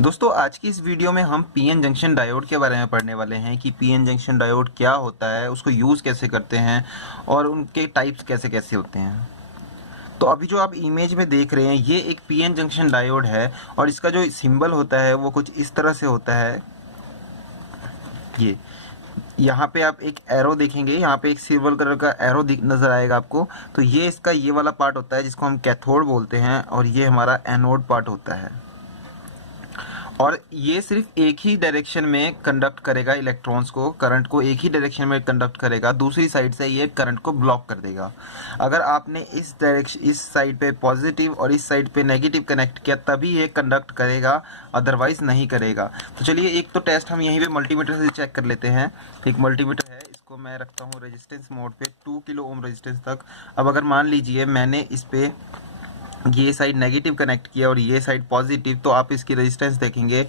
दोस्तों आज की इस वीडियो में हम पीएन जंक्शन डायोड के बारे में पढ़ने वाले हैं कि पीएन जंक्शन डायोड क्या होता है, उसको यूज़ कैसे करते हैं और उनके टाइप्स कैसे कैसे होते हैं। तो अभी जो आप इमेज में देख रहे हैं ये एक पीएन जंक्शन डायोड है और इसका जो सिंबल होता है वो कुछ इस तरह से होता है। ये यहाँ पे आप एक एरो देखेंगे, यहाँ पे एक सिल्वर कलर का एरो नज़र आएगा आपको। तो ये इसका ये वाला पार्ट होता है जिसको हम कैथोड बोलते हैं और ये हमारा एनोड पार्ट होता है। और ये सिर्फ एक ही डायरेक्शन में कंडक्ट करेगा इलेक्ट्रॉन्स को, करंट को एक ही डायरेक्शन में कंडक्ट करेगा, दूसरी साइड से ये करंट को ब्लॉक कर देगा। अगर आपने इस साइड पे पॉजिटिव और इस साइड पे नेगेटिव कनेक्ट किया तभी ये कंडक्ट करेगा, अदरवाइज नहीं करेगा। तो चलिए एक तो टेस्ट हम यहीं पे मल्टीमीटर से चेक कर लेते हैं। एक मल्टीमीटर है, इसको मैं रखता हूँ रेजिस्टेंस मोड पे 2 किलो ओम रेजिस्टेंस तक। अब अगर मान लीजिए मैंने इस पे ये साइड नेगेटिव कनेक्ट किया और ये साइड पॉजिटिव, तो आप इसकी रेजिस्टेंस देखेंगे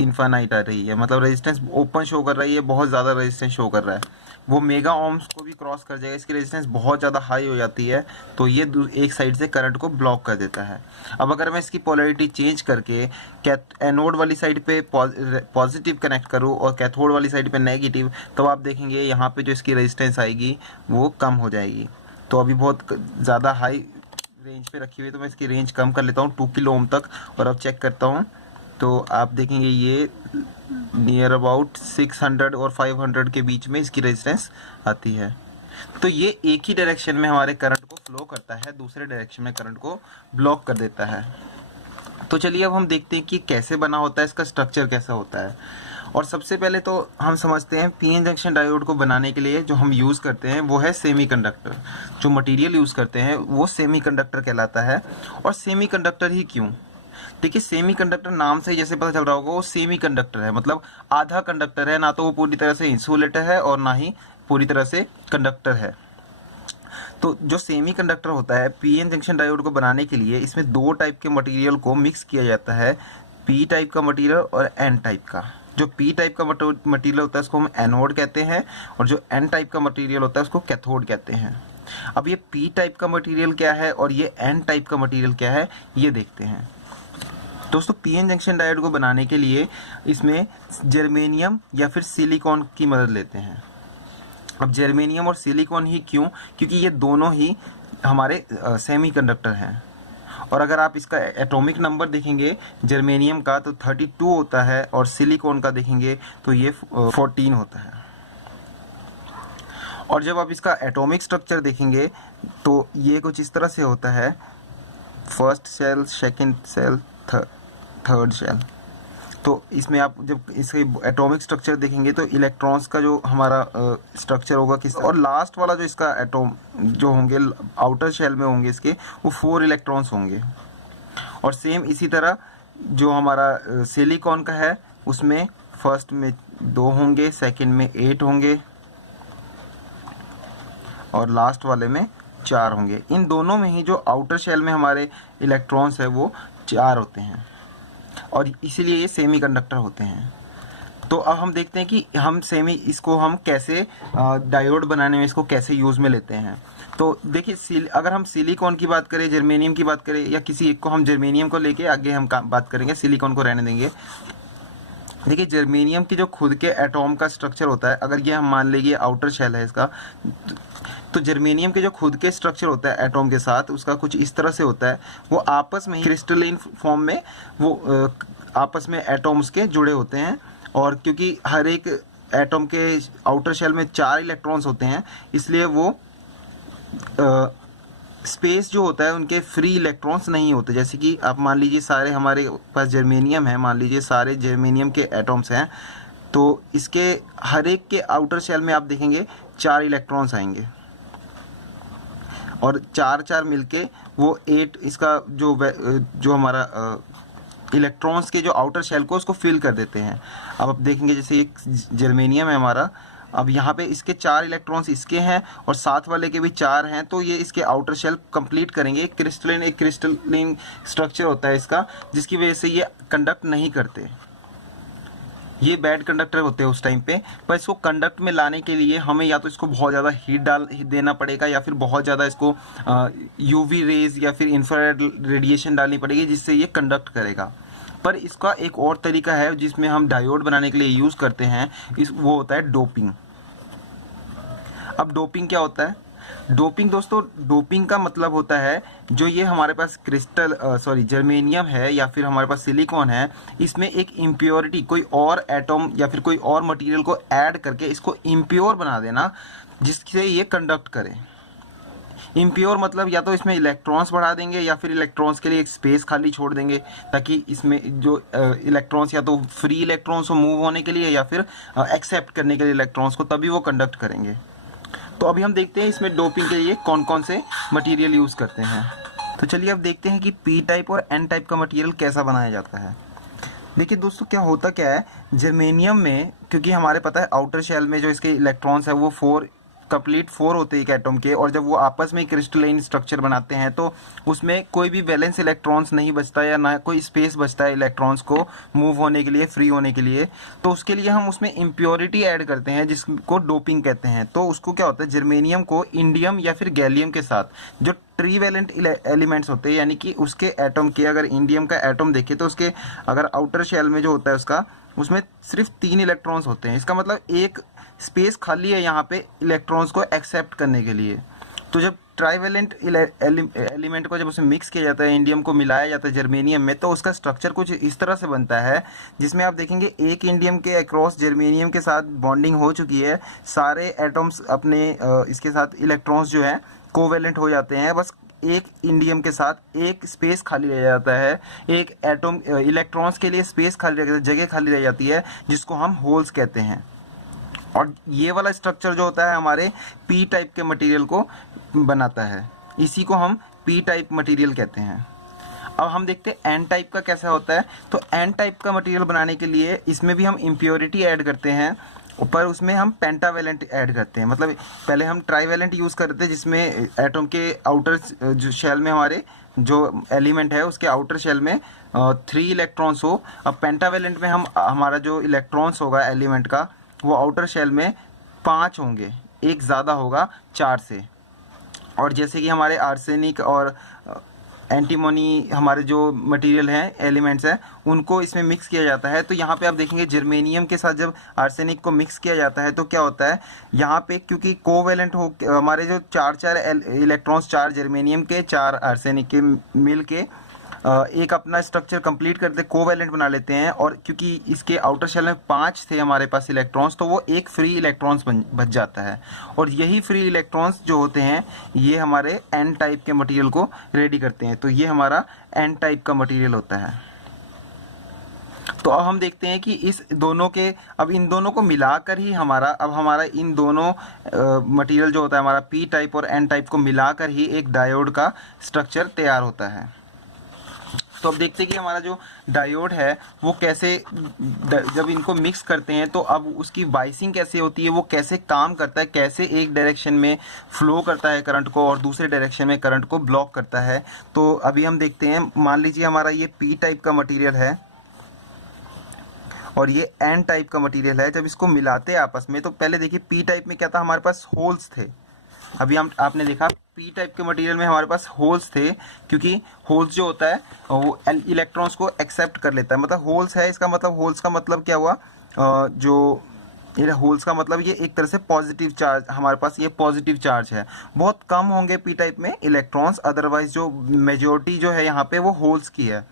इन्फानाइट आ रही है, मतलब रेजिस्टेंस ओपन शो कर रही है, बहुत ज़्यादा रेजिस्टेंस शो कर रहा है। वो मेगा ओम्स को भी क्रॉस कर जाएगा, इसकी रेजिस्टेंस बहुत ज़्यादा हाई हो जाती है, तो ये एक साइड से करंट को ब्लॉक कर देता है। अब अगर मैं इसकी पोलैरिटी चेंज करके एनोड वाली साइड पे पॉजिटिव कनेक्ट करूँ और कैथोड वाली साइड पे नेगेटिव, तो आप देखेंगे यहाँ पे जो इसकी रेजिस्टेंस आएगी वो कम हो जाएगी। तो अभी बहुत ज़्यादा हाई रेंज पे रखी हुई है, तो मैं इसकी रेंज कम कर लेता हूँ 2 किलो ओम तक और अब चेक करता हूँ। तो आप देखेंगे ये नियर अबाउट 600 और 500 के बीच में इसकी रेजिस्टेंस आती है। तो ये एक ही डायरेक्शन में हमारे करंट को फ्लो करता है, दूसरे डायरेक्शन में करंट को ब्लॉक कर देता है। तो चलिए अब हम देखते हैं कि कैसे बना होता है, इसका स्ट्रक्चर कैसा होता है। और सबसे पहले तो हम समझते हैं पीएन जंक्शन डायोड को बनाने के लिए जो हम यूज़ करते हैं वो है सेमीकंडक्टर। जो मटेरियल यूज़ करते हैं वो सेमीकंडक्टर कहलाता है। और सेमीकंडक्टर ही क्यों? देखिए सेमीकंडक्टर नाम से जैसे पता चल रहा होगा वो सेमीकंडक्टर है, मतलब आधा कंडक्टर है, ना तो वो पूरी तरह से इंसुलेटर है और ना ही पूरी तरह से कंडक्टर है। तो जो सेमीकंडक्टर होता है पीएन जंक्शन डायोड को बनाने के लिए इसमें दो टाइप के मटेरियल को मिक्स किया जाता है, पी टाइप का मटेरियल और एन टाइप का। जो पी टाइप का मटेरियल होता है उसको हम एनोड कहते हैं और जो एन टाइप का मटेरियल होता है उसको कैथोड कहते हैं। अब ये पी टाइप का मटेरियल क्या है और ये एन टाइप का मटेरियल क्या है ये देखते हैं। दोस्तों पीएन जंक्शन डायोड को बनाने के लिए इसमें जर्मेनियम या फिर सिलिकॉन की मदद लेते हैं। अब जर्मेनियम और सिलिकॉन ही क्यों? क्योंकि ये दोनों ही हमारे सेमीकंडक्टर हैं। और अगर आप इसका एटॉमिक नंबर देखेंगे जर्मेनियम का तो 32 होता है और सिलिकॉन का देखेंगे तो ये 14 होता है। और जब आप इसका एटॉमिक स्ट्रक्चर देखेंगे तो ये कुछ इस तरह से होता है, first cell, second cell, third cell. तो इसमें आप जब इसके एटॉमिक स्ट्रक्चर देखेंगे तो इलेक्ट्रॉन्स का जो हमारा स्ट्रक्चर होगा किस, और लास्ट वाला जो इसका एटॉम जो होंगे आउटर शेल में होंगे इसके वो 4 इलेक्ट्रॉन्स होंगे। और सेम इसी तरह जो हमारा सिलिकॉन का है उसमें फर्स्ट में 2 होंगे, सेकंड में 8 होंगे और लास्ट वाले में 4 होंगे। इन दोनों में ही जो आउटर शेल में हमारे इलेक्ट्रॉन्स है वो 4 होते हैं और इसीलिए ये सेमीकंडक्टर होते हैं। तो अब हम देखते हैं कि हम इसको हम कैसे डायोड बनाने में इसको कैसे यूज़ में लेते हैं। तो देखिए अगर हम सिलिकॉन की बात करें, जर्मेनियम की बात करें या किसी एक को, हम जर्मेनियम को लेके आगे हम बात करेंगे, सिलिकॉन को रहने देंगे। देखिए जर्मेनियम की जो खुद के एटॉम का स्ट्रक्चर होता है, अगर ये हम मान लेंगे आउटर शेल है इसका, तो जर्मेनियम के जो खुद के स्ट्रक्चर होता है एटॉम के साथ उसका कुछ इस तरह से होता है। वो आपस में क्रिस्टलाइन फॉर्म में वो आपस में एटॉम्स के जुड़े होते हैं। और क्योंकि हर एक एटॉम के आउटर शेल में 4 इलेक्ट्रॉन्स होते हैं इसलिए वो स्पेस जो होता है उनके फ्री इलेक्ट्रॉन्स नहीं होते। जैसे कि आप मान लीजिए सारे हमारे पास जर्मेनियम है, मान लीजिए सारे जर्मेनियम के एटॉम्स हैं, तो इसके हर एक के आउटर शेल में आप देखेंगे 4 इलेक्ट्रॉन्स आएंगे और 4 मिलके वो 8 इसका जो हमारा इलेक्ट्रॉन्स के जो आउटर शेल को उसको फिल कर देते हैं। अब आप देखेंगे जैसे एक जर्मेनियम है हमारा, अब यहाँ पे इसके 4 इलेक्ट्रॉन्स इसके हैं और साथ वाले के भी 4 हैं, तो ये इसके आउटर शेल कंप्लीट करेंगे। एक क्रिस्टलाइन स्ट्रक्चर होता है इसका, जिसकी वजह से ये कंडक्ट नहीं करते, ये बैड कंडक्टर होते हैं उस टाइम पे। पर इसको कंडक्ट में लाने के लिए हमें या तो इसको बहुत ज़्यादा हीट देना पड़ेगा या फिर बहुत ज़्यादा इसको यूवी रेज या फिर इंफ्रारेड रेडिएशन डालनी पड़ेगी जिससे ये कंडक्ट करेगा। पर इसका एक और तरीका है जिसमें हम डायोड बनाने के लिए यूज़ करते हैं, वो होता है डोपिंग। अब डोपिंग क्या होता है? डोपिंग दोस्तों, डोपिंग का मतलब होता है जो ये हमारे पास जर्मेनियम है या फिर हमारे पास सिलिकॉन है, इसमें एक इम्प्योरिटी, कोई और एटम या फिर कोई और मटेरियल को ऐड करके इसको इम्प्योर बना देना, जिससे ये कंडक्ट करे। इम्प्योर मतलब या तो इसमें इलेक्ट्रॉन्स बढ़ा देंगे या फिर इलेक्ट्रॉन्स के लिए एक स्पेस खाली छोड़ देंगे, ताकि इसमें जो इलेक्ट्रॉन्स या तो फ्री इलेक्ट्रॉन्स को मूव होने के लिए या फिर एक्सेप्ट करने के लिए इलेक्ट्रॉन्स को, तभी वो कंडक्ट करेंगे। तो अभी हम देखते हैं इसमें डोपिंग के लिए कौन कौन से मटेरियल यूज़ करते हैं। तो चलिए अब देखते हैं कि पी टाइप और एन टाइप का मटेरियल कैसा बनाया जाता है। देखिए दोस्तों, क्या होता क्या है, जर्मेनियम में, क्योंकि हमारे पता है आउटर शेल में जो इसके इलेक्ट्रॉन्स है वो कंप्लीट 4 होते हैं एक एटम के, और जब वो आपस में क्रिस्टलाइन स्ट्रक्चर बनाते हैं तो उसमें कोई भी वैलेंस इलेक्ट्रॉन्स नहीं बचता या ना कोई स्पेस बचता है इलेक्ट्रॉन्स को मूव होने के लिए, फ्री होने के लिए। तो उसके लिए हम उसमें इम्प्योरिटी ऐड करते हैं जिसको डोपिंग कहते हैं। तो उसको क्या होता है, जर्मेनियम को इंडियम या फिर गैलियम के साथ, जो ट्रीवैलेंट एलिमेंट्स होते हैं, यानी कि उसके एटम के, अगर इंडियम का एटम देखें तो उसके अगर आउटर शेल में जो होता है उसका, उसमें सिर्फ 3 इलेक्ट्रॉन्स होते हैं। इसका मतलब एक स्पेस खाली है यहाँ पे इलेक्ट्रॉन्स को एक्सेप्ट करने के लिए। तो जब ट्राइवेलेंट एलिमेंट को जब उसमें मिक्स किया जाता है, इंडियम को मिलाया जाता है जर्मेनियम में, तो उसका स्ट्रक्चर कुछ इस तरह से बनता है जिसमें आप देखेंगे एक इंडियम के अक्रॉस जर्मेनियम के साथ बॉन्डिंग हो चुकी है, सारे एटम्स अपने इसके साथ इलेक्ट्रॉन्स जो है कोवेलेंट हो जाते हैं, बस एक इंडियम के साथ एक स्पेस खाली रह जाता है, एक एटम इलेक्ट्रॉन्स के लिए स्पेस खाली रह जाती है, जगह खाली रह जाती है, जिसको हम होल्स कहते हैं। और ये वाला स्ट्रक्चर जो होता है हमारे पी टाइप के मटेरियल को बनाता है, इसी को हम पी टाइप मटेरियल कहते हैं। अब हम देखते हैं एन टाइप का कैसा होता है। तो एन टाइप का मटेरियल बनाने के लिए इसमें भी हम इम्प्योरिटी ऐड करते हैं, पर उसमें हम पेंटावेलेंट ऐड करते हैं। मतलब पहले हम ट्राईवेलेंट यूज़ करते हैं जिसमें एटम के आउटर जो शेल में हमारे जो एलिमेंट है उसके आउटर शेल में 3 इलेक्ट्रॉन्स हो। अब पेंटावेलेंट में हम हमारा जो इलेक्ट्रॉन्स होगा एलिमेंट का वो आउटर शेल में 5 होंगे, एक ज़्यादा होगा 4 से। और जैसे कि हमारे आर्सेनिक और एंटीमोनी हमारे जो मटेरियल हैं, एलिमेंट्स हैं, उनको इसमें मिक्स किया जाता है। तो यहाँ पे आप देखेंगे जर्मेनियम के साथ जब आर्सेनिक को मिक्स किया जाता है तो क्या होता है, यहाँ पे क्योंकि कोवेलेंट हो हमारे जो 4 इलेक्ट्रॉन्स, 4 जर्मेनियम के 4 आर्सेनिक के मिल के एक अपना स्ट्रक्चर कंप्लीट करते, कोवेलेंट बना लेते हैं। और क्योंकि इसके आउटर शेल में 5 थे हमारे पास इलेक्ट्रॉन्स, तो वो एक फ्री इलेक्ट्रॉन्स बच जाता है। और यही फ्री इलेक्ट्रॉन्स जो होते हैं ये हमारे एन टाइप के मटेरियल को रेडी करते हैं। तो ये हमारा एन टाइप का मटेरियल होता है। तो अब हम देखते हैं कि इस दोनों के, अब इन दोनों को मिलाकर ही हमारा इन दोनों मटेरियल जो होता है हमारा पी टाइप और एन टाइप को मिलाकर ही एक डायोड का स्ट्रक्चर तैयार होता है। तो अब देखते हैं कि हमारा जो डायोड है वो कैसे, जब इनको मिक्स करते हैं तो अब उसकी बाइसिंग कैसे होती है, वो कैसे काम करता है, कैसे एक डायरेक्शन में फ्लो करता है करंट को और दूसरे डायरेक्शन में करंट को ब्लॉक करता है। तो अभी हम देखते हैं, मान लीजिए हमारा ये पी टाइप का मटेरियल है और ये एन टाइप का मटेरियल है। जब इसको मिलाते हैं आपस में तो पहले देखिए पी टाइप में क्या था, हमारे पास होल्स थे। अभी आपने देखा पी टाइप के मटेरियल में हमारे पास होल्स थे, क्योंकि होल्स जो होता है वो इलेक्ट्रॉन्स को एक्सेप्ट कर लेता है। मतलब होल्स है, इसका मतलब होल्स का मतलब क्या हुआ, जो ये होल्स का मतलब ये एक तरह से पॉजिटिव चार्ज, हमारे पास ये पॉजिटिव चार्ज है। बहुत कम होंगे पी टाइप में इलेक्ट्रॉन्स, अदरवाइज जो मेजोरिटी जो है यहाँ पे वो होल्स की है।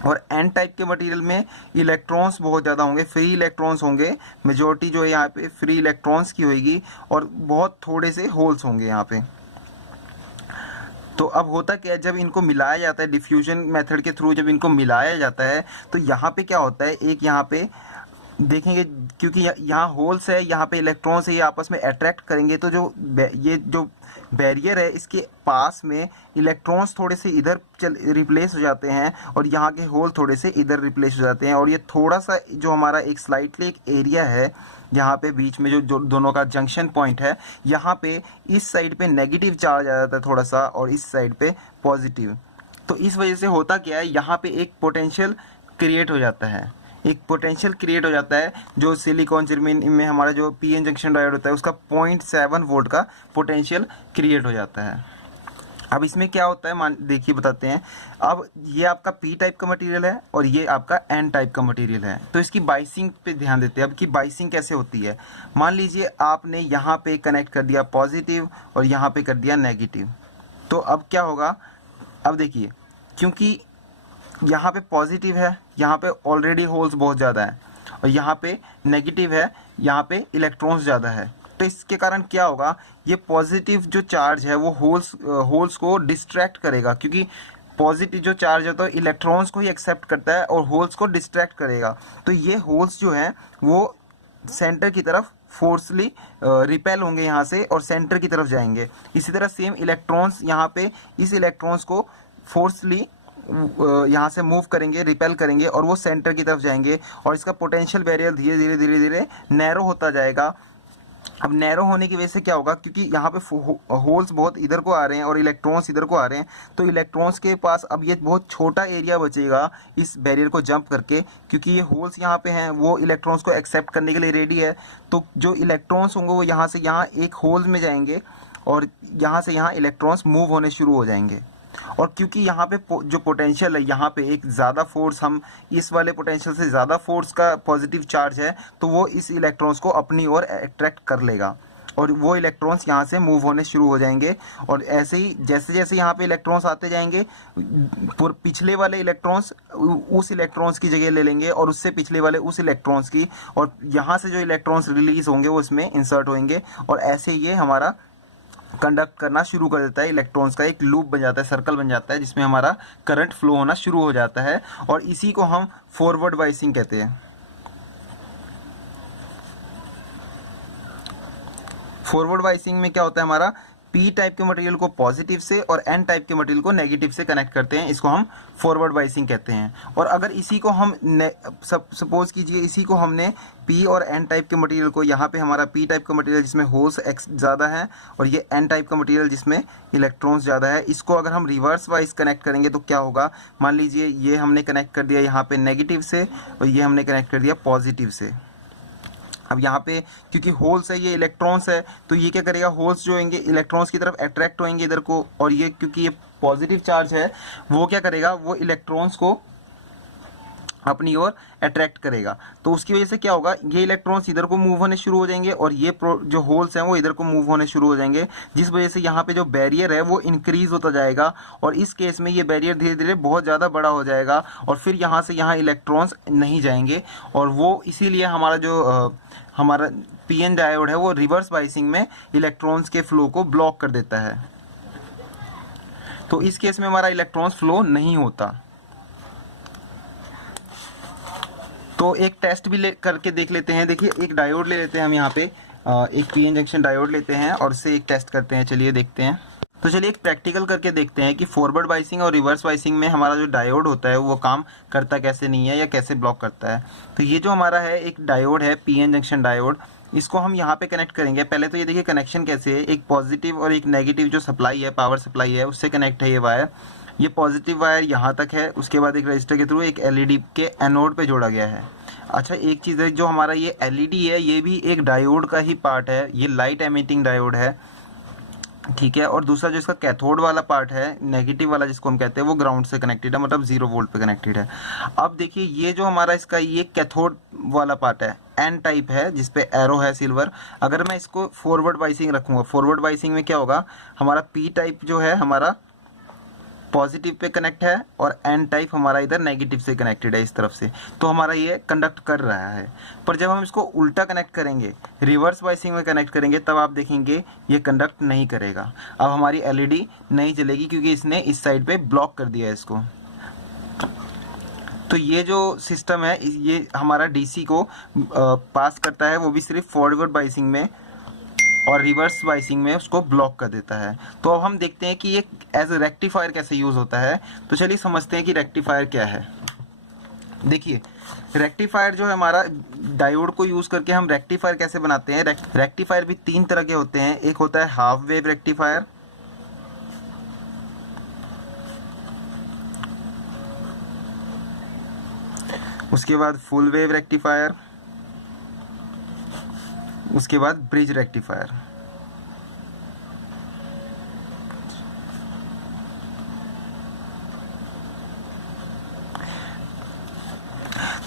और एन टाइप के मटेरियल में इलेक्ट्रॉन्स बहुत ज़्यादा होंगे, फ्री इलेक्ट्रॉन्स होंगे, मेजॉरिटी जो है यहाँ पे फ्री इलेक्ट्रॉन्स की होगी और बहुत थोड़े से होल्स होंगे यहाँ पे। तो अब होता क्या है, जब इनको मिलाया जाता है डिफ्यूजन मेथड के थ्रू, जब इनको मिलाया जाता है तो यहाँ पे क्या होता है, एक यहाँ पे देखेंगे क्योंकि यहाँ होल्स है, यहाँ पे इलेक्ट्रॉन्स है, ये आपस में अट्रैक्ट करेंगे। तो ये जो बैरियर है इसके पास में इलेक्ट्रॉन्स थोड़े से इधर रिप्लेस हो जाते हैं और यहाँ के होल थोड़े से इधर रिप्लेस हो जाते हैं। और ये थोड़ा सा जो हमारा एक स्लाइटली एक एरिया है यहाँ पे बीच में जो दोनों का जंक्शन पॉइंट है, यहाँ पे इस साइड पे नेगेटिव चार्ज आ जाता है थोड़ा सा और इस साइड पे पॉजिटिव। तो इस वजह से होता क्या है, यहाँ पे एक पोटेंशियल क्रिएट हो जाता है, एक पोटेंशियल क्रिएट हो जाता है। जो सिलिकॉन जर्मेनियम में हमारा जो पीएन जंक्शन डायोड होता है उसका 0.7 वोल्ट का पोटेंशियल क्रिएट हो जाता है। अब इसमें क्या होता है, मान देखिए बताते हैं। अब ये आपका पी टाइप का मटेरियल है और ये आपका एन टाइप का मटेरियल है, तो इसकी बाइसिंग पे ध्यान देते हैं। अब की बाइसिंग कैसे होती है, मान लीजिए आपने यहाँ पे कनेक्ट कर दिया पॉजिटिव और यहाँ पे कर दिया नेगेटिव, तो अब क्या होगा, अब देखिए क्योंकि यहाँ पे पॉजिटिव है, यहाँ पे ऑलरेडी होल्स बहुत ज़्यादा है, और यहाँ पे नेगेटिव है, यहाँ पे इलेक्ट्रॉन्स ज़्यादा है, तो इसके कारण क्या होगा, ये पॉजिटिव जो चार्ज है वो होल्स को डिस्ट्रैक्ट करेगा, क्योंकि पॉजिटिव जो चार्ज है तो इलेक्ट्रॉन्स को ही एक्सेप्ट करता है और होल्स को डिस्ट्रैक्ट करेगा। तो ये होल्स जो हैं वो सेंटर की तरफ फोर्सली रिपेल होंगे यहाँ से और सेंटर की तरफ जाएंगे। इसी तरह सेम इलेक्ट्रॉन्स यहाँ पे इस इलेक्ट्रॉन्स को फोर्सली यहाँ से मूव करेंगे, रिपेल करेंगे और वो सेंटर की तरफ जाएंगे, और इसका पोटेंशियल बैरियर धीरे धीरे धीरे धीरे नैरो होता जाएगा। अब नैरो होने की वजह से क्या होगा, क्योंकि यहाँ पे होल्स बहुत इधर को आ रहे हैं और इलेक्ट्रॉन्स इधर को आ रहे हैं, तो इलेक्ट्रॉन्स के पास अब ये बहुत छोटा एरिया बचेगा इस बैरियर को जंप करके, क्योंकि ये होल्स यहाँ पे हैं वो इलेक्ट्रॉन्स को एक्सेप्ट करने के लिए रेडी है। तो जो इलेक्ट्रॉन्स होंगे वो यहाँ से यहाँ एक होल में जाएंगे और यहाँ से यहाँ इलेक्ट्रॉन्स मूव होने शुरू हो जाएंगे। और क्योंकि यहाँ पे जो पोटेंशियल है, यहाँ पे एक ज़्यादा फोर्स, हम इस वाले पोटेंशियल से ज़्यादा फोर्स का पॉजिटिव चार्ज है, तो वो इस इलेक्ट्रॉन्स को अपनी ओर अट्रैक्ट कर लेगा और वो इलेक्ट्रॉन्स यहाँ से मूव होने शुरू हो जाएंगे। और ऐसे ही जैसे जैसे यहाँ पे इलेक्ट्रॉन्स आते जाएंगे, पिछले वाले इलेक्ट्रॉन्स उस इलेक्ट्रॉन्स की जगह ले लेंगे और उससे पिछले वाले उस इलेक्ट्रॉन्स की, और यहाँ से जो इलेक्ट्रॉन्स रिलीज होंगे वो इसमें इंसर्ट होंगे, और ऐसे ये हमारा कंडक्ट करना शुरू कर देता है। इलेक्ट्रॉन्स का एक लूप बन जाता है, सर्कल बन जाता है, जिसमें हमारा करंट फ्लो होना शुरू हो जाता है, और इसी को हम फॉरवर्ड बाइसिंग कहते हैं। फॉरवर्ड बाइसिंग में क्या होता है, हमारा पी टाइप के मटेरियल को पॉजिटिव से और एन टाइप के मटेरियल को नेगेटिव से कनेक्ट करते हैं, इसको हम फॉरवर्ड बाइसिंग कहते हैं। और अगर इसी को हम सपोज कीजिए इसी को हमने पी और एन टाइप के मटेरियल को, यहाँ पे हमारा पी टाइप का मटेरियल जिसमें होल्स ज़्यादा है और ये एन टाइप का मटेरियल जिसमें इलेक्ट्रॉन्स ज़्यादा है, इसको अगर हम रिवर्स वाइज कनेक्ट करेंगे तो क्या होगा, मान लीजिए ये हमने कनेक्ट कर दिया यहाँ पे नेगेटिव से और ये हमने कनेक्ट कर दिया पॉजिटिव से। अब यहाँ पे क्योंकि होल्स है, ये इलेक्ट्रॉन्स है, तो ये क्या करेगा, होल्स जो होंगे इलेक्ट्रॉन्स की तरफ अट्रैक्ट होंगे इधर को, और ये क्योंकि ये पॉजिटिव चार्ज है वो क्या करेगा, वो इलेक्ट्रॉन्स को अपनी ओर अट्रैक्ट करेगा। तो उसकी वजह से क्या होगा, ये इलेक्ट्रॉन्स इधर को मूव होने शुरू हो जाएंगे और ये जो होल्स हैं वो इधर को मूव होने शुरू हो जाएंगे, जिस वजह से यहाँ पे जो बैरियर है वो इंक्रीज होता जाएगा, और इस केस में ये बैरियर धीरे धीरे बहुत ज़्यादा बड़ा हो जाएगा, और फिर यहाँ से यहाँ इलेक्ट्रॉन्स नहीं जाएंगे, और वो इसीलिए हमारा जो हमारा पीएन डायोड है वो रिवर्स बाइसिंग में इलेक्ट्रॉन्स के फ्लो को ब्लॉक कर देता है। तो इस केस में हमारा इलेक्ट्रॉन्स फ्लो नहीं होता। तो एक टेस्ट भी करके देख लेते हैं। देखिए एक डायोड ले लेते हैं हम, यहाँ पे एक पीएन जंक्शन डायोड लेते हैं और उससे एक टेस्ट करते हैं। चलिए देखते हैं। तो चलिए एक प्रैक्टिकल करके देखते हैं कि फॉरवर्ड बाइसिंग और रिवर्स बाइसिंग में हमारा जो डायोड होता है वो काम करता कैसे नहीं है या कैसे ब्लॉक करता है। तो ये जो हमारा है एक डायोड है, पीएन जंक्शन डायोड, इसको हम यहाँ पे कनेक्ट करेंगे। पहले तो ये देखिए कनेक्शन कैसे है, एक पॉजिटिव और एक नेगेटिव जो सप्लाई है, पावर सप्लाई है, उससे कनेक्ट है ये वायर। ये पॉजिटिव वायर यहाँ तक है, उसके बाद एक रजिस्टर के थ्रू एक एलईडी के एनोड पे जोड़ा गया है। अच्छा एक चीज़ है, जो हमारा ये एलईडी है ये भी एक डायोड का ही पार्ट है, ये लाइट एमिटिंग डायोड है, ठीक है। और दूसरा जो इसका कैथोड वाला पार्ट है, नेगेटिव वाला जिसको हम कहते हैं, वो ग्राउंड से कनेक्टेड है, मतलब 0 वोल्ट पे कनेक्टेड है। अब देखिए ये जो हमारा इसका ये कैथोड वाला पार्ट है, एन टाइप है, जिसपे एरो है सिल्वर। अगर मैं इसको फॉरवर्ड बाइसिंग रखूँगा, फॉरवर्ड बाइसिंग में क्या होगा, हमारा पी टाइप जो है हमारा पॉजिटिव पे कनेक्ट है और एन टाइप हमारा इधर नेगेटिव से कनेक्टेड है इस तरफ से, तो हमारा ये कंडक्ट कर रहा है। पर जब हम इसको उल्टा कनेक्ट करेंगे, रिवर्स बाइसिंग में कनेक्ट करेंगे, तब आप देखेंगे ये कंडक्ट नहीं करेगा। अब हमारी एलईडी नहीं जलेगी क्योंकि इसने इस साइड पे ब्लॉक कर दिया है इसको। तो ये जो सिस्टम है ये हमारा डीसी को पास करता है, वो भी सिर्फ फॉरवर्ड बाइसिंग में, और रिवर्स बाइसिंग में उसको ब्लॉक कर देता है। तो अब हम देखते हैं कि ये एज ए रेक्टिफायर कैसे यूज़ होता है। तो चलिए समझते हैं कि रेक्टिफायर क्या है। देखिए रेक्टिफायर जो है हमारा, डायोड को यूज़ करके हम रेक्टिफायर कैसे बनाते हैं। रेक्टिफायर भी 3 तरह के होते हैं। एक होता है हाफ वेव रेक्टिफायर, उसके बाद फुल वेव रेक्टिफायर, उसके बाद ब्रिज रेक्टिफायर।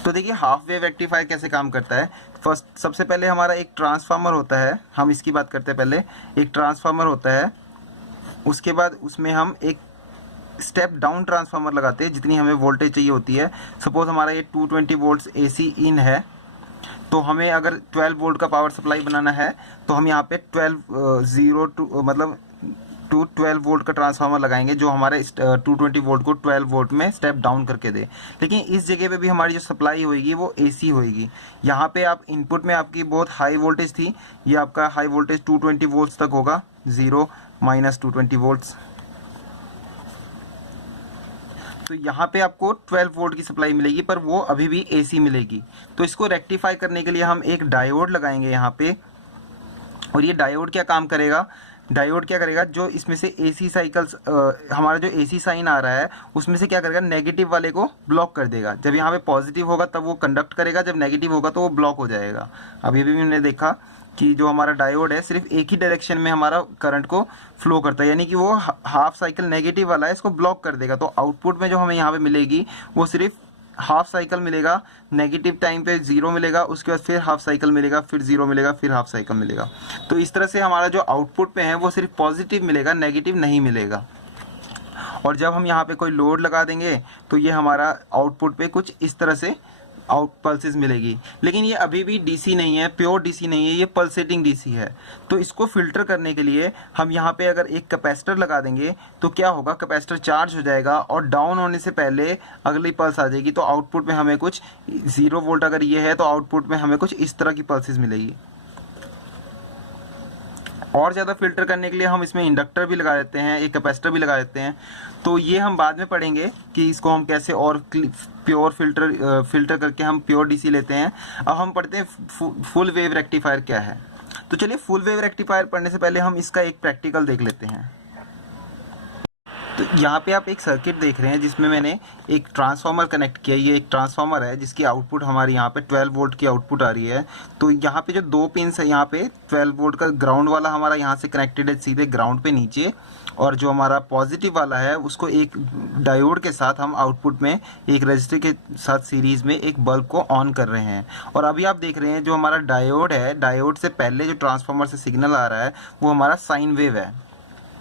तो देखिए हाफ वेव रेक्टिफायर कैसे काम करता है। फर्स्ट सबसे पहले हमारा एक ट्रांसफार्मर होता है, हम इसकी बात करते हैं पहले। एक ट्रांसफार्मर होता है, उसके बाद उसमें हम एक स्टेप डाउन ट्रांसफार्मर लगाते हैं जितनी हमें वोल्टेज चाहिए होती है। सपोज हमारा ये 220 वोल्ट्स AC इन है, तो हमें अगर 12 वोल्ट का पावर सप्लाई बनाना है तो हम यहाँ पे 12 वोल्ट का ट्रांसफार्मर लगाएंगे जो हमारे 220 वोल्ट को 12 वोल्ट में स्टेप डाउन करके दे। लेकिन इस जगह पे भी हमारी जो सप्लाई होगी वो AC होगी। यहाँ पे आप इनपुट में आपकी बहुत हाई वोल्टेज थी, ये आपका हाई वोल्टेज 220 वोल्ट्स तक होगा, 0 - 220 वोल्ट्स। तो यहाँ पे आपको 12 वोल्ट की सप्लाई मिलेगी, पर वो अभी भी AC मिलेगी। तो इसको रेक्टिफाई करने के लिए हम एक डायोड लगाएंगे यहाँ पे, और ये डायोड क्या काम करेगा, डायोड क्या करेगा, जो इसमें से AC साइकिल्स हमारा जो AC साइन आ रहा है उसमें से क्या करेगा, नेगेटिव वाले को ब्लॉक कर देगा। जब यहाँ पे पॉजिटिव होगा तब वो कंडक्ट करेगा, जब नेगेटिव होगा तो वो ब्लॉक हो जाएगा। अब ये भी हमने देखा कि जो हमारा डायोड है सिर्फ एक ही डायरेक्शन में हमारा करंट को फ्लो करता है, यानी कि वो हाफ साइकिल नेगेटिव वाला है, इसको ब्लॉक कर देगा। तो आउटपुट में जो हमें यहाँ पे मिलेगी वो सिर्फ हाफ साइकिल मिलेगा, नेगेटिव टाइम पे 0 मिलेगा, उसके बाद फिर हाफ साइकिल मिलेगा, फिर 0 मिलेगा, फिर हाफ साइकिल मिलेगा। तो इस तरह से हमारा जो आउटपुट पे है वो सिर्फ पॉजिटिव मिलेगा, नेगेटिव नहीं मिलेगा। और जब हम यहाँ पे कोई लोड लगा देंगे तो ये हमारा आउटपुट पे कुछ इस तरह से आउट पल्सेस मिलेगी। लेकिन ये अभी भी DC नहीं है, प्योर DC नहीं है, ये पल्सेटिंग DC है। तो इसको फिल्टर करने के लिए हम यहाँ पे अगर एक कैपेसिटर लगा देंगे तो क्या होगा, कैपेसिटर चार्ज हो जाएगा और डाउन होने से पहले अगली पल्स आ जाएगी। तो आउटपुट में हमें कुछ 0 वोल्ट अगर ये है तो आउटपुट में हमें कुछ इस तरह की पल्सेस मिलेगी। और ज़्यादा फिल्टर करने के लिए हम इसमें इंडक्टर भी लगा देते हैं, एक कैपेसिटर भी लगा देते हैं। तो ये हम बाद में पढ़ेंगे कि इसको हम कैसे और प्योर फिल्टर करके हम प्योर DC लेते हैं। अब हम पढ़ते हैं फुल वेव रेक्टिफायर क्या है। तो चलिए फुल वेव रेक्टिफायर पढ़ने से पहले हम इसका एक प्रैक्टिकल देख लेते हैं। तो यहाँ पे आप एक सर्किट देख रहे हैं जिसमें मैंने एक ट्रांसफार्मर कनेक्ट किया। ये एक ट्रांसफार्मर है जिसकी आउटपुट हमारी यहाँ पे 12 वोल्ट की आउटपुट आ रही है। तो यहाँ पे जो 2 पिंस है, यहाँ पे 12 वोल्ट का ग्राउंड वाला हमारा यहाँ से कनेक्टेड है सीधे ग्राउंड पे नीचे, और जो हमारा पॉजिटिव वाला है उसको एक डायोड के साथ हम आउटपुट में एक रजिस्टर के साथ सीरीज़ में एक बल्ब को ऑन कर रहे हैं। और अभी आप देख रहे हैं जो हमारा डायोड है, डायोड से पहले जो ट्रांसफार्मर से सिग्नल आ रहा है वो हमारा साइन वेव है।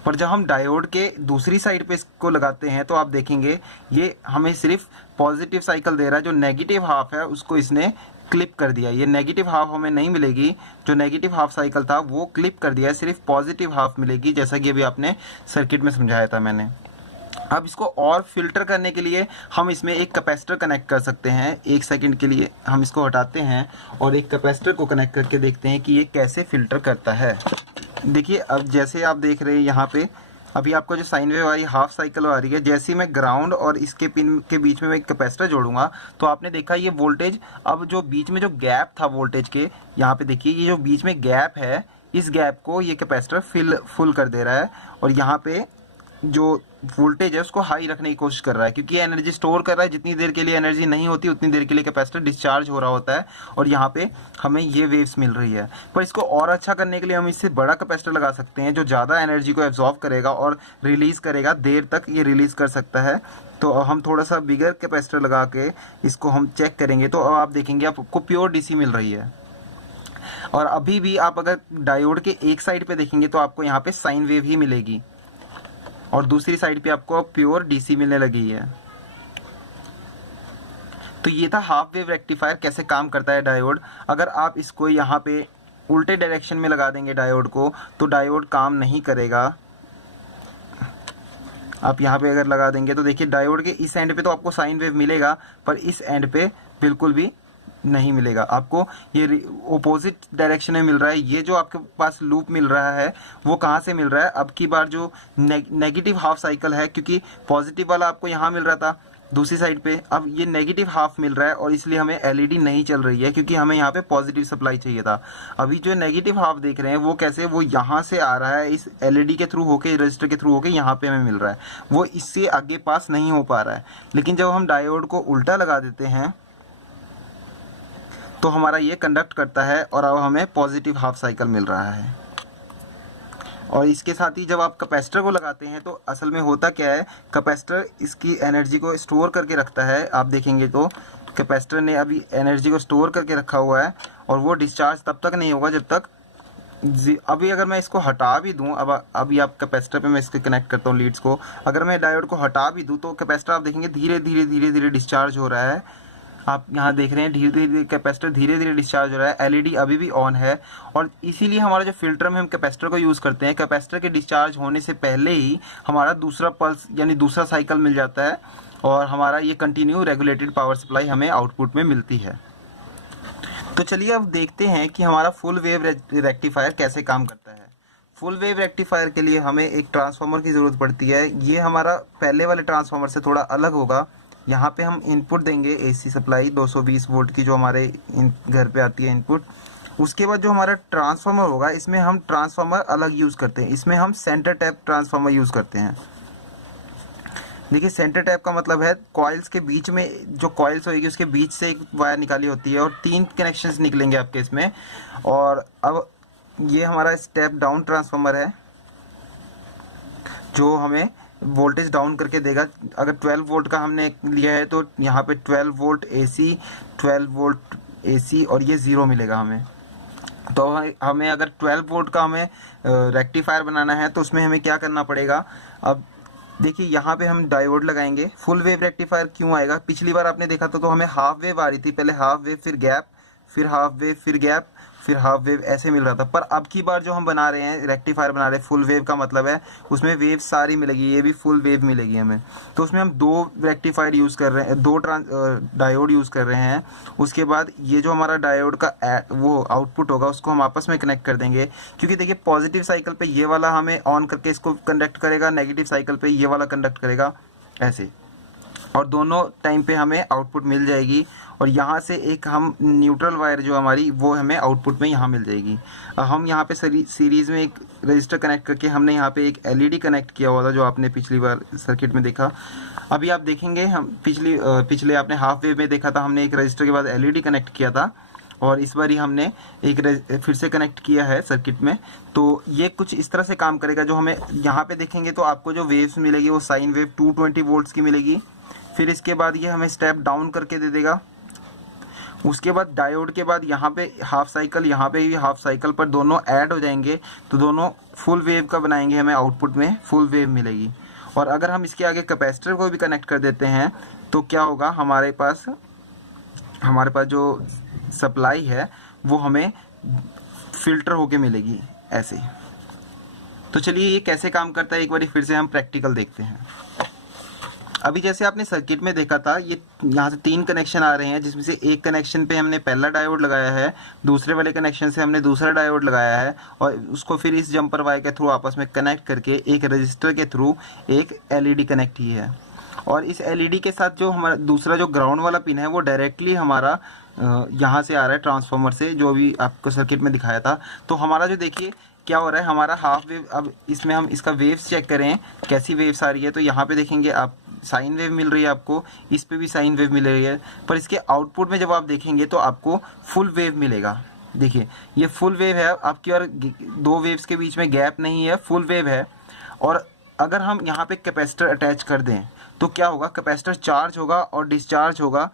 पर जब हम डायोड के दूसरी साइड पे इसको लगाते हैं तो आप देखेंगे ये हमें सिर्फ पॉजिटिव साइकिल दे रहा है, जो नेगेटिव हाफ है उसको इसने क्लिप कर दिया। ये नेगेटिव हाफ हमें नहीं मिलेगी, जो नेगेटिव हाफ साइकिल था वो क्लिप कर दिया है, सिर्फ पॉजिटिव हाफ मिलेगी, जैसा कि अभी आपने सर्किट में समझाया था मैंने। अब इसको और फिल्टर करने के लिए हम इसमें एक कैपेसिटर कनेक्ट कर सकते हैं। 1 सेकंड के लिए हम इसको हटाते हैं और एक कैपेसिटर को कनेक्ट करके देखते हैं कि ये कैसे फिल्टर करता है। देखिए अब जैसे आप देख रहे हैं यहाँ पे अभी आपको जो साइन वेव वाली हाफ साइकिल आ रही है, जैसे ही मैं ग्राउंड और इसके पिन के बीच में मैं एक कैपेसिटर जोड़ूंगा तो आपने देखा ये वोल्टेज, अब जो बीच में जो गैप था वोल्टेज के, यहाँ पे देखिए ये जो बीच में गैप है, इस गैप को ये कैपेसिटर फुल कर दे रहा है। और यहाँ पे जो वोल्टेज है उसको हाई रखने की कोशिश कर रहा है, क्योंकि ये एनर्जी स्टोर कर रहा है। जितनी देर के लिए एनर्जी नहीं होती उतनी देर के लिए कैपेसिटर डिस्चार्ज हो रहा होता है और यहाँ पे हमें ये वेव्स मिल रही है। पर इसको और अच्छा करने के लिए हम इससे बड़ा कैपेसिटर लगा सकते हैं जो ज़्यादा एनर्जी को एब्जॉर्ब करेगा और रिलीज़ करेगा, देर तक ये रिलीज़ कर सकता है। तो हम थोड़ा सा बिगर कैपेसिटर लगा के इसको हम चेक करेंगे तो आप देखेंगे आपको प्योर DC मिल रही है। और अभी भी आप अगर डायोड के एक साइड पे देखेंगे तो आपको यहाँ पे साइन वेव ही मिलेगी और दूसरी साइड पे आपको प्योर DC मिलने लगी है। तो ये था हाफ वेव रेक्टिफायर कैसे काम करता है डायोड। अगर आप इसको यहाँ पे उल्टे डायरेक्शन में लगा देंगे डायोड को तो डायोड काम नहीं करेगा। आप यहाँ पे अगर लगा देंगे तो देखिए डायोड के इस एंड पे तो आपको साइन वेव मिलेगा, पर इस एंड पे बिल्कुल भी नहीं मिलेगा। आपको ये ओपोजिट डायरेक्शन में मिल रहा है। ये जो आपके पास लूप मिल रहा है वो कहाँ से मिल रहा है, अब की बार जो नेगेटिव हाफ साइकिल है, क्योंकि पॉजिटिव वाला आपको यहाँ मिल रहा था दूसरी साइड पे, अब ये नेगेटिव हाफ मिल रहा है और इसलिए हमें LED नहीं चल रही है, क्योंकि हमें यहाँ पे पॉजिटिव सप्लाई चाहिए था। अभी जो नेगेटिव हाफ देख रहे हैं वो कैसे, वो यहाँ से आ रहा है, इस LED के थ्रू होके, रजिस्टर के थ्रू होके यहाँ पे हमें मिल रहा है, वो इससे आगे पास नहीं हो पा रहा है। लेकिन जब हम डायोड को उल्टा लगा देते हैं तो हमारा ये कंडक्ट करता है और अब हमें पॉजिटिव हाफ साइकिल मिल रहा है। और इसके साथ ही जब आप कैपेसिटर को लगाते हैं तो असल में होता क्या है, कैपेसिटर इसकी एनर्जी को स्टोर करके रखता है। आप देखेंगे तो कैपेसिटर ने अभी एनर्जी को स्टोर करके रखा हुआ है और वो डिस्चार्ज तब तक नहीं होगा जब तक अभी अगर मैं इसको हटा भी दूं, अब अभी आप कैपेसिटर पे मैं इसको कनेक्ट करता हूं लीड्स को, अगर मैं डायोड को हटा भी दूं तो कैपेसिटर आप देखेंगे धीरे धीरे डिस्चार्ज हो रहा है। आप यहाँ देख रहे हैं धीरे धीरे कैपेसिटर धीरे धीरे डिस्चार्ज हो रहा है। एलईडी अभी भी ऑन है और इसीलिए हमारा जो फिल्टर में हम कैपेसिटर को यूज़ करते हैं, कैपेसिटर के डिस्चार्ज होने से पहले ही हमारा दूसरा पल्स यानी दूसरा साइकिल मिल जाता है और हमारा ये कंटिन्यू रेगुलेटेड पावर सप्लाई हमें आउटपुट में मिलती है। तो चलिए अब देखते हैं कि हमारा फुल वेव रेक्टिफायर कैसे काम करता है। फुल वेव रेक्टिफायर के लिए हमें एक ट्रांसफार्मर की ज़रूरत पड़ती है। ये हमारा पहले वाले ट्रांसफार्मर से थोड़ा अलग होगा। यहाँ पे हम इनपुट देंगे एसी सप्लाई 220 वोल्ट की जो हमारे घर पे आती है इनपुट। उसके बाद जो हमारा ट्रांसफार्मर होगा, इसमें हम ट्रांसफार्मर अलग यूज़ करते हैं। इसमें हम सेंटर टैप ट्रांसफार्मर यूज़ करते हैं। देखिए सेंटर टैप का मतलब है कॉइल्स के बीच में जो कॉइल्स होगी उसके बीच से एक वायर निकाली होती है और 3 कनेक्शंस निकलेंगे आपके इसमें। और अब ये हमारा स्टेप डाउन ट्रांसफार्मर है जो हमें वोल्टेज डाउन करके देगा। अगर 12 वोल्ट का हमने लिया है तो यहाँ पे 12 वोल्ट एसी, 12 वोल्ट एसी और ये 0 मिलेगा हमें। तो हमें अगर 12 वोल्ट का हमें रेक्टिफायर बनाना है तो उसमें हमें क्या करना पड़ेगा। अब देखिए यहाँ पे हम डायोड लगाएंगे। फुल वेव रेक्टिफायर क्यों आएगा, पिछली बार आपने देखा था तो हमें हाफ वेव आ रही थी, पहले हाफ वेव फिर गैप, फिर हाफ वेव फिर गैप, फिर हाफ वेव ऐसे मिल रहा था। पर अब की बार जो हम बना रहे हैं रेक्टिफायर बना रहे हैं फुल वेव का मतलब है उसमें वेव सारी मिलेगी, ये भी फुल वेव मिलेगी हमें। तो उसमें हम 2 रेक्टिफायर यूज़ कर रहे हैं, 2 डायोड यूज़ कर रहे हैं। उसके बाद ये जो हमारा डायोड का वो आउटपुट होगा उसको हम आपस में कनेक्ट कर देंगे, क्योंकि देखिए पॉजिटिव साइकिल पे ये वाला हमें ऑन करके इसको कंडक्ट करेगा, नेगेटिव साइकिल पे ये वाला कंडक्ट करेगा ऐसे, और दोनों टाइम पे हमें आउटपुट मिल जाएगी। और यहाँ से एक हम न्यूट्रल वायर जो हमारी वो हमें आउटपुट में यहाँ मिल जाएगी। हम यहाँ पे सीरीज़ में एक रजिस्टर कनेक्ट करके हमने यहाँ पे एक एलईडी कनेक्ट किया हुआ था जो आपने पिछली बार सर्किट में देखा। अभी आप देखेंगे हम पिछले आपने हाफ वेव में देखा था, हमने एक रजिस्टर के बाद एलईडी कनेक्ट किया था और इस बार ही हमने एक फिर से कनेक्ट किया है सर्किट में। तो ये कुछ इस तरह से काम करेगा। जो हमें यहाँ पे देखेंगे तो आपको जो वेव्स मिलेगी वो साइन वेव 220 वोल्ट्स की मिलेगी। फिर इसके बाद ये हमें स्टेप डाउन करके दे देगा। उसके बाद डायोड के बाद यहाँ पे हाफ साइकिल, यहाँ पे भी हाफ साइकिल, पर दोनों ऐड हो जाएंगे तो दोनों फुल वेव का बनाएंगे, हमें आउटपुट में फुल वेव मिलेगी। और अगर हम इसके आगे कैपेसिटर को भी कनेक्ट कर देते हैं तो क्या होगा, हमारे पास जो सप्लाई है वो हमें फिल्टर होके मिलेगी ऐसे। तो चलिए ये कैसे काम करता है एक बार फिर से हम प्रैक्टिकल देखते हैं। अभी जैसे आपने सर्किट में देखा था, ये यहाँ से 3 कनेक्शन आ रहे हैं जिसमें से एक कनेक्शन पे हमने पहला डायोड लगाया है, दूसरे वाले कनेक्शन से हमने दूसरा डायोड लगाया है और उसको फिर इस जंपर वायर के थ्रू आपस में कनेक्ट करके एक रजिस्टर के थ्रू एक एलईडी कनेक्ट की है। और इस एलईडी के साथ जो हमारा दूसरा जो ग्राउंड वाला पिन है वो डायरेक्टली हमारा यहाँ से आ रहा है ट्रांसफार्मर से, जो भी आपको सर्किट में दिखाया था। तो हमारा जो देखिए क्या हो रहा है, हमारा हाफ वेव, अब इसमें हम इसका वेव्स चेक करें कैसी वेव्स आ रही है तो यहाँ पे देखेंगे आप साइन वेव मिल रही है, आपको इस पे भी साइन वेव मिल रही है। पर इसके आउटपुट में जब आप देखेंगे तो आपको फुल वेव मिलेगा। देखिए ये फुल वेव है आपकी, और 2 वेव्स के बीच में गैप नहीं है, फुल वेव है। और अगर हम यहाँ पे कैपेसिटर अटैच कर दें तो क्या होगा, कैपेसिटर चार्ज होगा और डिस्चार्ज होगा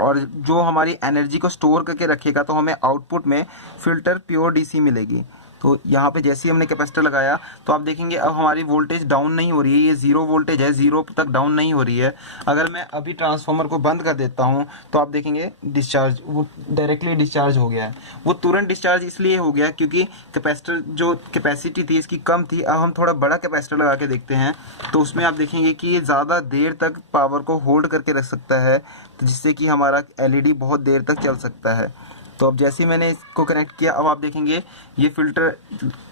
और जो हमारी एनर्जी को स्टोर करके रखेगा, तो हमें आउटपुट में फिल्टर प्योर डीसी मिलेगी। तो यहाँ पे जैसे ही हमने कैपेसिटर लगाया तो आप देखेंगे अब हमारी वोल्टेज डाउन नहीं हो रही है, ये 0 वोल्टेज है, 0 तक डाउन नहीं हो रही है। अगर मैं अभी ट्रांसफार्मर को बंद कर देता हूँ तो आप देखेंगे डिस्चार्ज, वो डायरेक्टली डिस्चार्ज हो गया है। वो तुरंत डिस्चार्ज इसलिए हो गया क्योंकि कैपेसिटर जो कैपेसिटी थी इसकी कम थी। अब हम थोड़ा बड़ा कैपेसिटर लगा के देखते हैं तो उसमें आप देखेंगे कि ये ज़्यादा देर तक पावर को होल्ड करके रख सकता है, तो जिससे कि हमारा एलईडी बहुत देर तक चल सकता है। तो अब जैसे ही मैंने इसको कनेक्ट किया, अब आप देखेंगे ये फिल्टर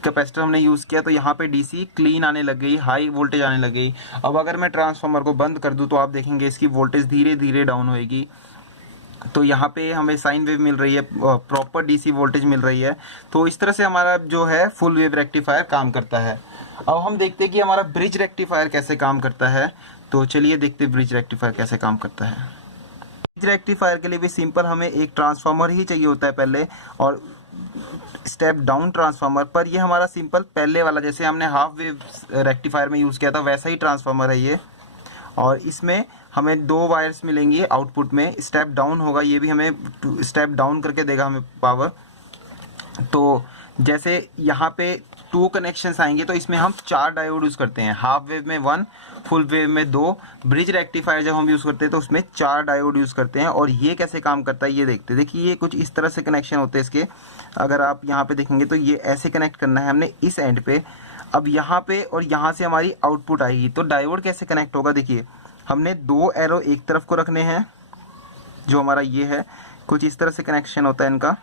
कैपेसिटर हमने यूज़ किया तो यहाँ पे डीसी क्लीन आने लग गई, हाई वोल्टेज आने लग गई। अब अगर मैं ट्रांसफार्मर को बंद कर दूँ तो आप देखेंगे इसकी वोल्टेज धीरे धीरे डाउन होएगी। तो यहाँ पे हमें साइन वेव मिल रही है, प्रॉपर डीसी वोल्टेज मिल रही है। तो इस तरह से हमारा जो है फुल वेव रेक्टिफायर काम करता है। अब हम देखते हैं कि हमारा ब्रिज रेक्टिफायर कैसे काम करता है। तो चलिए देखते हैं ब्रिज रेक्टिफायर कैसे काम करता है। रेक्टिफायर के लिए भी सिंपल हमें एक ट्रांसफार्मर ही चाहिए होता है पहले, और स्टेप डाउन ट्रांसफार्मर। पर ये हमारा सिंपल पहले वाला जैसे हमने हाफ वेव रेक्टिफायर में यूज़ किया था वैसा ही ट्रांसफार्मर है ये। और इसमें हमें 2 वायर्स मिलेंगी आउटपुट में, स्टेप डाउन होगा, ये भी हमें स्टेप डाउन करके देगा हमें पावर। तो जैसे यहाँ पे 2 कनेक्शंस आएंगे तो इसमें हम 4 डायोड यूज़ करते हैं, हाफ वेव में 1, फुल वेव में 2, ब्रिज रेक्टिफायर जब हम यूज़ करते हैं तो उसमें 4 डायोड यूज़ करते हैं। और ये कैसे काम करता है ये देखते हैं। देखिए ये कुछ इस तरह से कनेक्शन होते हैं इसके, अगर आप यहाँ पे देखेंगे तो ये ऐसे कनेक्ट करना है हमने इस एंड पे। अब यहाँ पे और यहाँ से हमारी आउटपुट आएगी। तो डायोड कैसे कनेक्ट होगा, देखिए हमने 2 एरो एक तरफ को रखने हैं, जो हमारा ये है, कुछ इस तरह से कनेक्शन होता है इनका।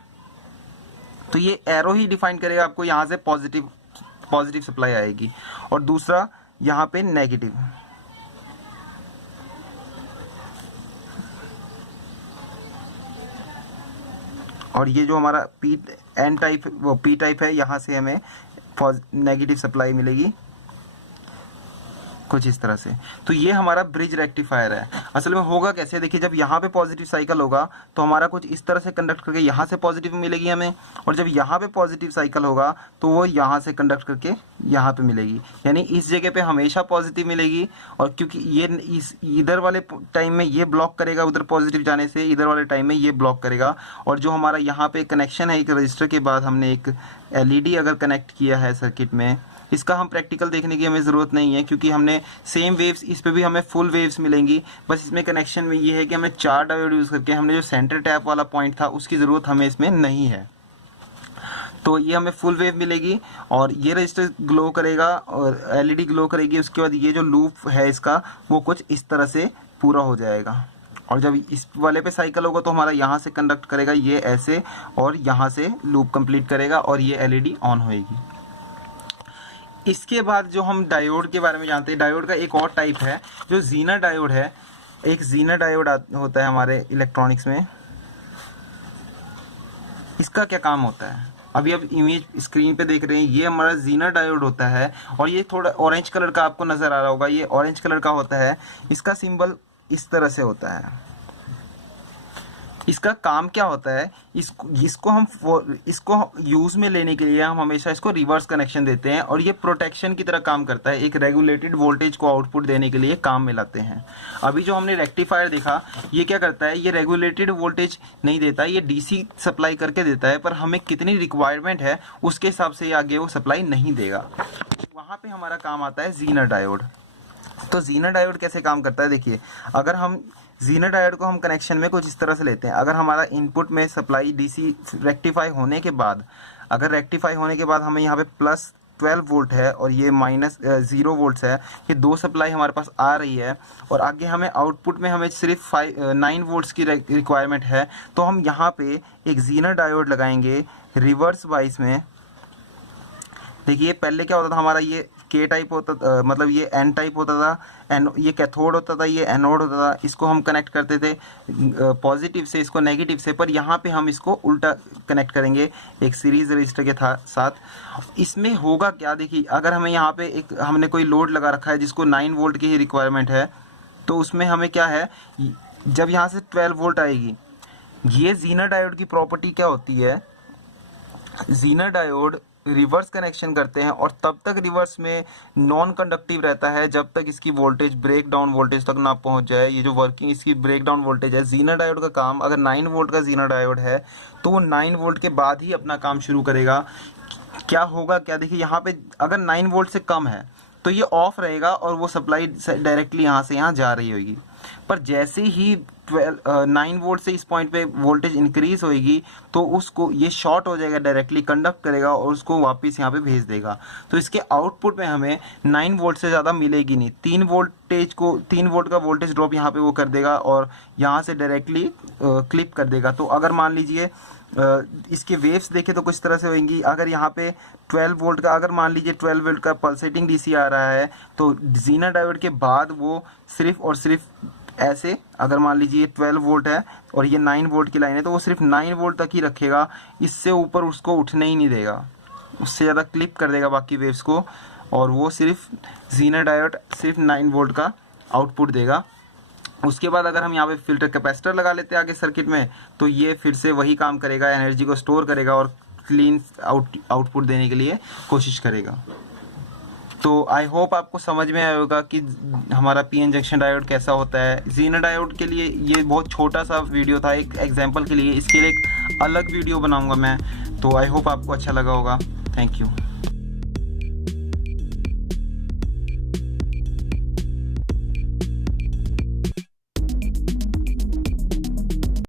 तो ये एरो ही डिफाइन करेगा आपको, यहाँ से पॉजिटिव सप्लाई आएगी और दूसरा यहाँ पे नेगेटिव। और ये जो हमारा एन टाइप वो पी टाइप है, यहाँ से हमें नेगेटिव सप्लाई मिलेगी कुछ इस तरह से। तो ये हमारा ब्रिज रेक्टिफायर है। असल में होगा कैसे, देखिए जब यहाँ पे पॉजिटिव साइकिल होगा तो हमारा कुछ इस तरह से कंडक्ट करके यहाँ से पॉजिटिव मिलेगी हमें, और जब यहाँ पे पॉजिटिव साइकिल होगा तो वो यहाँ से कंडक्ट करके यहाँ पे मिलेगी, यानी इस जगह पे हमेशा पॉजिटिव मिलेगी। और क्योंकि ये इस इधर वाले टाइम में ये ब्लॉक करेगा उधर पॉजिटिव जाने से, इधर वाले टाइम में ये ब्लॉक करेगा। और जो हमारा यहाँ पे कनेक्शन है एक रजिस्टर के बाद हमने एक LED अगर कनेक्ट किया है सर्किट में, इसका हम प्रैक्टिकल देखने की हमें ज़रूरत नहीं है क्योंकि हमने सेम वेव्स इस पे भी हमें फुल वेव्स मिलेंगी। बस इसमें कनेक्शन में ये है कि हमें 4 डायोड यूज़ करके हमने जो सेंटर टैप वाला पॉइंट था उसकी ज़रूरत हमें इसमें नहीं है। तो ये हमें फुल वेव मिलेगी और ये रजिस्टर ग्लो करेगा और LED ग्लो करेगी। उसके बाद ये जो लूप है इसका वो कुछ इस तरह से पूरा हो जाएगा। और जब इस वाले पे साइकिल होगा तो हमारा यहाँ से कंडक्ट करेगा ये ऐसे, और यहाँ से लूप कंप्लीट करेगा और ये LED ऑन होएगी। इसके बाद जो हम डायोड के बारे में जानते हैं, डायोड का एक और टाइप है जो जीनर डायोड है। एक जीनर डायोड होता है हमारे इलेक्ट्रॉनिक्स में। इसका क्या काम होता है, अभी आप इमेज स्क्रीन पे देख रहे हैं, ये हमारा जीनर डायोड होता है। और ये थोड़ा ऑरेंज कलर का आपको नजर आ रहा होगा, ये ऑरेंज कलर का होता है। इसका सिंबल इस तरह से होता है। इसका काम क्या होता है, इसको यूज में लेने के लिए हम हमेशा इसको रिवर्स कनेक्शन देते हैं और ये प्रोटेक्शन की तरह काम करता है। एक रेगुलेटेड वोल्टेज को आउटपुट देने के लिए काम में लाते हैं। अभी जो हमने रेक्टिफायर देखा, ये क्या करता है, ये रेगुलेटेड वोल्टेज नहीं देता, ये DC सप्लाई करके देता है, पर हमें कितनी रिक्वायरमेंट है उसके हिसाब से आगे वो सप्लाई नहीं देगा। वहां पे हमारा काम आता है जीनर डायोड। तो जीनर डायोड कैसे काम करता है, देखिए अगर हम जीनर डायोड को हम कनेक्शन में कुछ इस तरह से लेते हैं। अगर हमारा इनपुट में सप्लाई DC रेक्टिफाई होने के बाद, अगर रेक्टिफाई होने के बाद हमें यहाँ पे प्लस 12 वोल्ट है और ये माइनस 0 वोल्ट्स है, ये 2 सप्लाई हमारे पास आ रही है और आगे हमें आउटपुट में हमें सिर्फ 9 वोल्ट्स की रिक्वायरमेंट है, तो हम यहाँ पे एक जीनर डायोड लगाएंगे रिवर्स वाइज में। देखिए पहले क्या होता था हमारा, ये K टाइप होता था, मतलब ये N टाइप होता था, ये कैथोड होता था, ये एनोड होता था। इसको हम कनेक्ट करते थे पॉजिटिव से, इसको नेगेटिव से, पर यहाँ पे हम इसको उल्टा कनेक्ट करेंगे एक सीरीज रजिस्टर के साथ। इसमें होगा क्या, देखिए अगर हमें यहाँ पे हमने कोई लोड लगा रखा है जिसको 9 वोल्ट की ही रिक्वायरमेंट है, तो उसमें हमें क्या है, जब यहाँ से 12 वोल्ट आएगी, ये जीनर डायोड की प्रॉपर्टी क्या होती है, जीनर डायोड रिवर्स कनेक्शन करते हैं और तब तक रिवर्स में नॉन कंडक्टिव रहता है जब तक इसकी वोल्टेज ब्रेक डाउन वोल्टेज तक ना पहुंच जाए। ये जो वर्किंग इसकी ब्रेक डाउन वोल्टेज है, जीनर डायोड का काम, अगर 9 वोल्ट का जीनर डायोड है तो वो 9 वोल्ट के बाद ही अपना काम शुरू करेगा। क्या होगा क्या, देखिए यहाँ पे अगर 9 वोल्ट से कम है तो ये ऑफ रहेगा और वो सप्लाई डायरेक्टली यहाँ से यहाँ जा रही होगी। पर जैसे ही 9 वोल्ट से इस पॉइंट पे वोल्टेज इंक्रीज होएगी तो उसको ये शॉर्ट हो जाएगा, डायरेक्टली कंडक्ट करेगा और उसको वापस यहाँ पे भेज देगा। तो इसके आउटपुट में हमें 9 वोल्ट से ज़्यादा मिलेगी नहीं। 3 वोल्ट का वोल्टेज ड्रॉप यहाँ पे वो कर देगा और यहाँ से डायरेक्टली क्लिप कर देगा। तो अगर मान लीजिए इसके वेव्स देखें तो कुछ तरह से होंगी। अगर यहाँ पे 12 वोल्ट का, अगर मान लीजिए 12 वोल्ट का पल्सेटिंग DC आ रहा है तो जीनर डायोड के बाद वो सिर्फ और सिर्फ ऐसे, अगर मान लीजिए 12 वोल्ट है और ये 9 वोल्ट की लाइन है तो वो सिर्फ 9 वोल्ट तक ही रखेगा, इससे ऊपर उसको उठने ही नहीं देगा, उससे ज़्यादा क्लिप कर देगा बाकी वेव्स को, और वो सिर्फ जीनर डायोड सिर्फ 9 वोल्ट का आउटपुट देगा। उसके बाद अगर हम यहाँ पे फिल्टर कैपेसिटर लगा लेते हैं आगे सर्किट में, तो ये फिर से वही काम करेगा, एनर्जी को स्टोर करेगा और क्लीन आउटपुट देने के लिए कोशिश करेगा। तो आई होप आपको समझ में आया होगा कि हमारा पीएन जंक्शन डायोड कैसा होता है। जीनर डायोड के लिए ये बहुत छोटा सा वीडियो था, एक एग्जांपल के लिए। इसके लिए एक अलग वीडियो बनाऊंगा मैं। तो आई होप आपको अच्छा लगा होगा। Thank you.